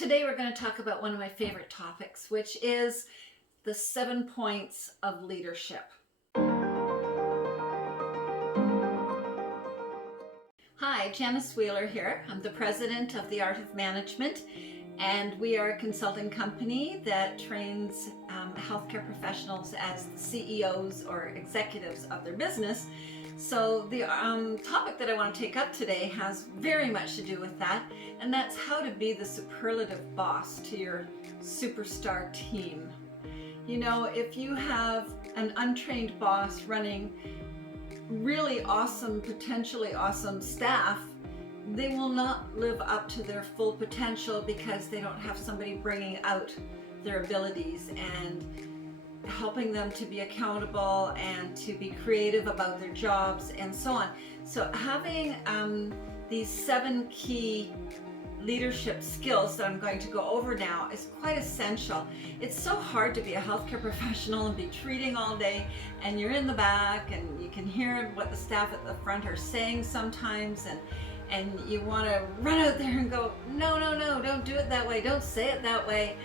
Today we're going to talk about one of my favorite topics, which is the 7 points of leadership. Hi, Janice Wheeler here. I'm the president of The Art of Management, and we are a consulting company that trains healthcare professionals as CEOs or executives of their business. So the topic that I want to take up today has very much to do with that, and that's how to be the superlative boss to your superstar team. You know, if you have an untrained boss running really awesome, potentially awesome staff, they will not live up to their full potential because they don't have somebody bringing out their abilities and helping them to be accountable and to be creative about their jobs and so on. So having these 7 key leadership skills that I'm going to go over now is quite essential. It's so hard to be a healthcare professional and be treating all day, and you're in the back and you can hear what the staff at the front are saying sometimes, and you want to run out there and go, no, don't do it that way, don't say it that way,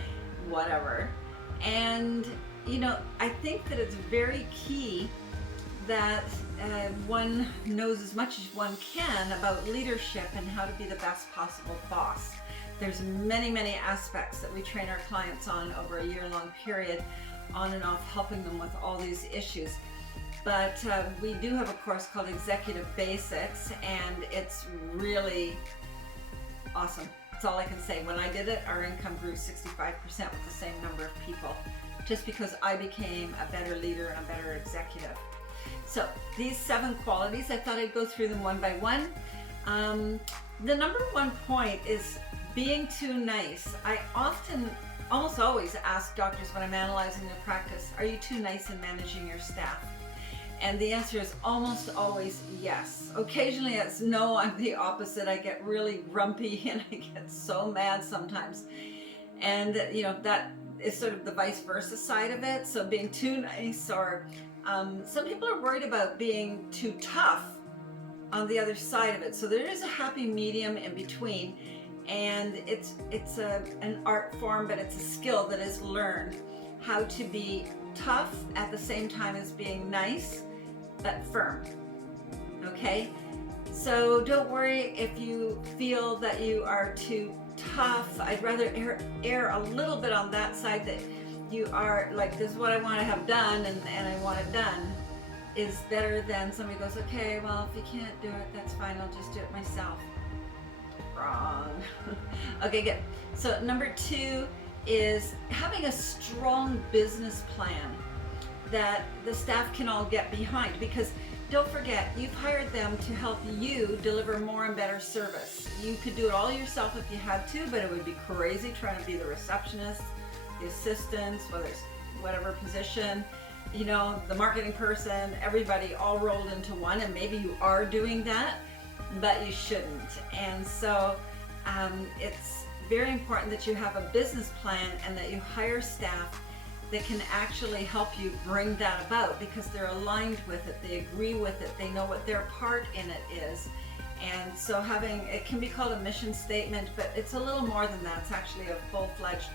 whatever. And you know, I think that it's very key that one knows as much as one can about leadership and how to be the best possible boss. There's many aspects that we train our clients on over a year-long period, on and off, helping them with all these issues. But we do have a course called Executive Basics, and it's really awesome. That's all I can say. When I did it, our income grew 65% with the same number of people, just because I became a better leader and a better executive. So these 7 qualities, I thought I'd go through them one by one. The number 1 point is being too nice. I almost always ask doctors when I'm analyzing their practice, are you too nice in managing your staff? And the answer is almost always yes. Occasionally it's no, I'm the opposite. I get really grumpy and I get so mad sometimes. And you know, that is sort of the vice versa side of it. So being too nice, or some people are worried about being too tough on the other side of it. So there is a happy medium in between, and it's an art form, but it's a skill that is learned, how to be tough at the same time as being nice but firm. Okay, so don't worry if you feel that you are too tough. I'd rather err a little bit on that side, that you are like, this is what I want to have done, and I want it done, is better than somebody goes, okay, well, if you can't do it, that's fine, I'll just do it myself. Wrong. Okay, good. So number 2 is having a strong business plan that the staff can all get behind, because don't forget, you've hired them to help you deliver more and better service. You could do it all yourself if you had to, but it would be crazy trying to be the receptionist, the assistants, whether it's whatever position, you know, the marketing person, everybody all rolled into one. And maybe you are doing that, but you shouldn't. And so it's very important that you have a business plan and that you hire staff that can actually help you bring that about, because they're aligned with it, they agree with it, they know what their part in it is. And so it can be called a mission statement, but it's a little more than that. It's actually a full-fledged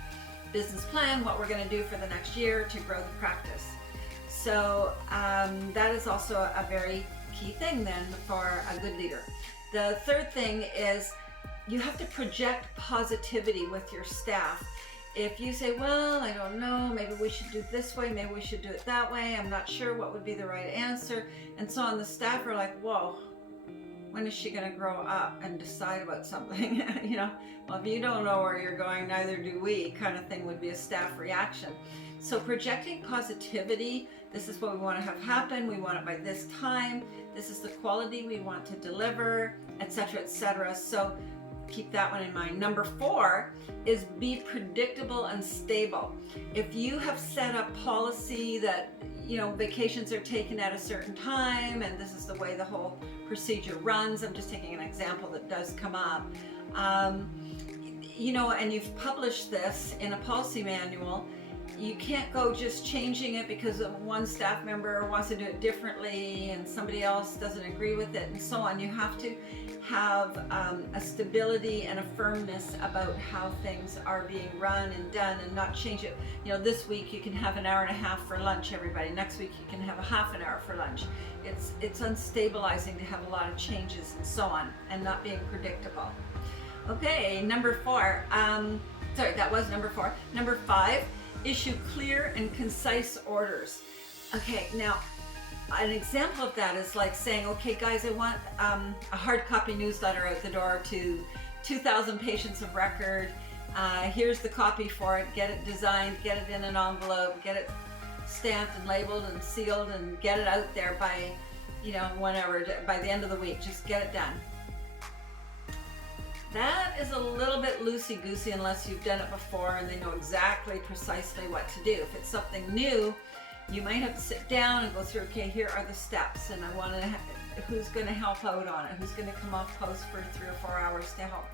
business plan, what we're going to do for the next year to grow the practice. So that is also a very key thing then for a good leader. The 3rd thing is you have to project positivity with your staff. If you say, well, I don't know, maybe we should do it this way, maybe we should do it that way, I'm not sure what would be the right answer, and so on, the staff are like, whoa, when is she going to grow up and decide about something? You know, well, if you don't know where you're going, neither do we, kind of thing would be a staff reaction. So projecting positivity, this is what we want to have happen, we want it by this time, this is the quality we want to deliver, etc., etc. So keep that one in mind. Number 4 is be predictable and stable. If you have set up policy that, you know, vacations are taken at a certain time, and this is the way the whole procedure runs, I'm just taking an example that does come up, you know, and you've published this in a policy manual, you can't go just changing it because one staff member wants to do it differently and somebody else doesn't agree with it and so on. You have to have a stability and a firmness about how things are being run and done, and not change it. You know, this week you can have an hour and a half for lunch, everybody. Next week you can have a half an hour for lunch. It's unstabilizing to have a lot of changes and so on, and not being predictable. Okay, number 4. Sorry, that was number 4. Number 5, issue clear and concise orders. Okay, now an example of that is like saying, okay guys, I want a hard copy newsletter out the door to 2,000 patients of record. Here's the copy for it. Get it designed, get it in an envelope, get it stamped and labeled and sealed, and get it out there by, you know, whenever, by the end of the week. Just get it done. That is a little bit loosey-goosey unless you've done it before and they know exactly precisely what to do. If it's something new, you might have to sit down and go through, okay, here are the steps, and I want to, who's going to help out on it? Who's going to come off post for 3 or 4 hours to help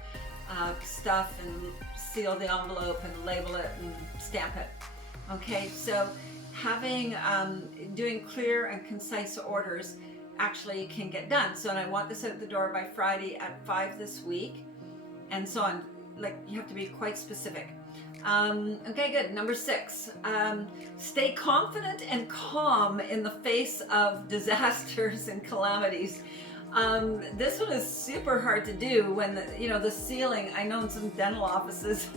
stuff and seal the envelope and label it and stamp it? Okay, so having, doing clear and concise orders actually can get done. So, and I want this out the door by Friday at 5 this week, and so on. Like, you have to be quite specific. Okay, good. Number 6, stay confident and calm in the face of disasters and calamities. This one is super hard to do when, the ceiling, I know in some dental offices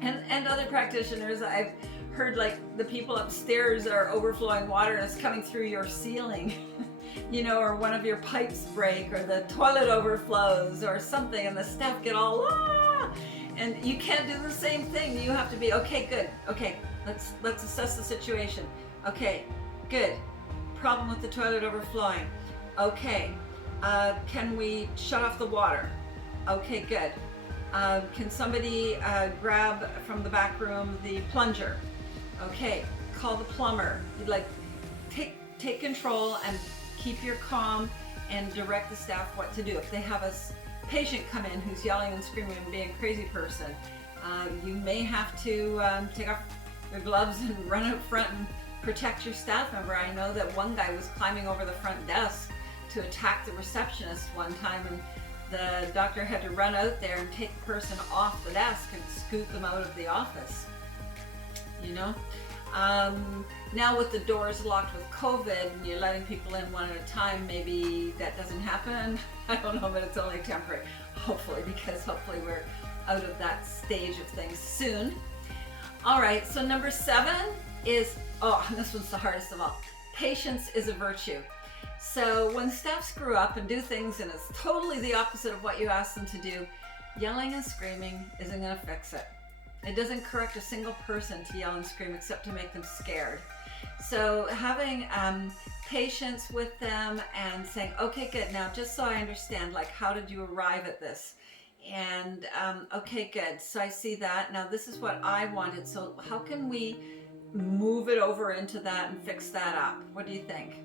and other practitioners, I've heard like the people upstairs are overflowing water and it's coming through your ceiling, or one of your pipes break, or the toilet overflows or something, and the staff get all, and you can't do the same thing. You have to be, okay, good. Okay, let's assess the situation. Okay, good. Problem with the toilet overflowing. Okay, can we shut off the water? Okay, good. Can somebody grab from the back room the plunger? Okay, call the plumber. Like, take control and keep your calm and direct the staff what to do. If they have a patient come in who's yelling and screaming and being a crazy person, you may have to take off your gloves and run out front and protect your staff member. I know that one guy was climbing over the front desk to attack the receptionist one time, and the doctor had to run out there and take the person off the desk and scoot them out of the office. Now with the doors locked with COVID and you're letting people in one at a time, maybe that doesn't happen. I don't know, but it's only temporary, hopefully, because hopefully we're out of that stage of things soon. All right, so number 7 is, this one's the hardest of all. Patience is a virtue. So when staff screw up and do things and it's totally the opposite of what you asked them to do, yelling and screaming isn't going to fix it. It doesn't correct a single person to yell and scream except to make them scared. So having patience with them and saying, okay, good, now just so I understand, like, how did you arrive at this? And okay, good, so I see that. Now this is what I wanted, so how can we move it over into that and fix that up? What do you think?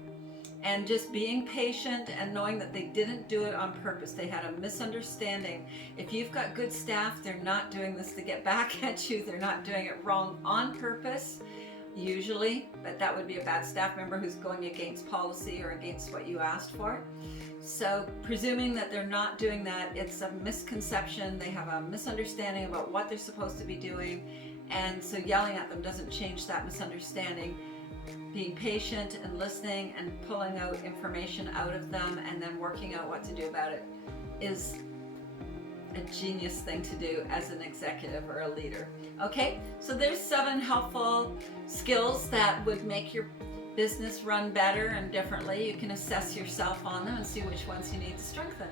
And just being patient and knowing that they didn't do it on purpose. They had a misunderstanding. If you've got good staff, they're not doing this to get back at you. They're not doing it wrong on purpose, usually, but that would be a bad staff member who's going against policy or against what you asked for. So presuming that they're not doing that, it's a misconception. They have a misunderstanding about what they're supposed to be doing, and so yelling at them doesn't change that misunderstanding. Being patient and listening and pulling out information out of them and then working out what to do about it is a genius thing to do as an executive or a leader. Okay, so there's 7 helpful skills that would make your business run better and differently. You can assess yourself on them and see which ones you need to strengthen,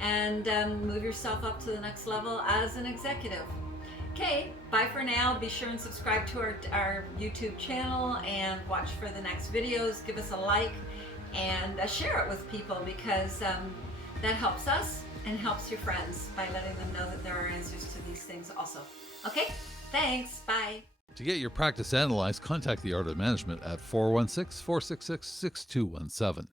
and move yourself up to the next level as an executive. Okay, bye for now. Be sure and subscribe to our YouTube channel and watch for the next videos. Give us a like and share it with people, because that helps us and helps your friends by letting them know that there are answers to these things also. Okay, thanks. Bye. To get your practice analyzed, contact the Art of Management at 416-466-6217.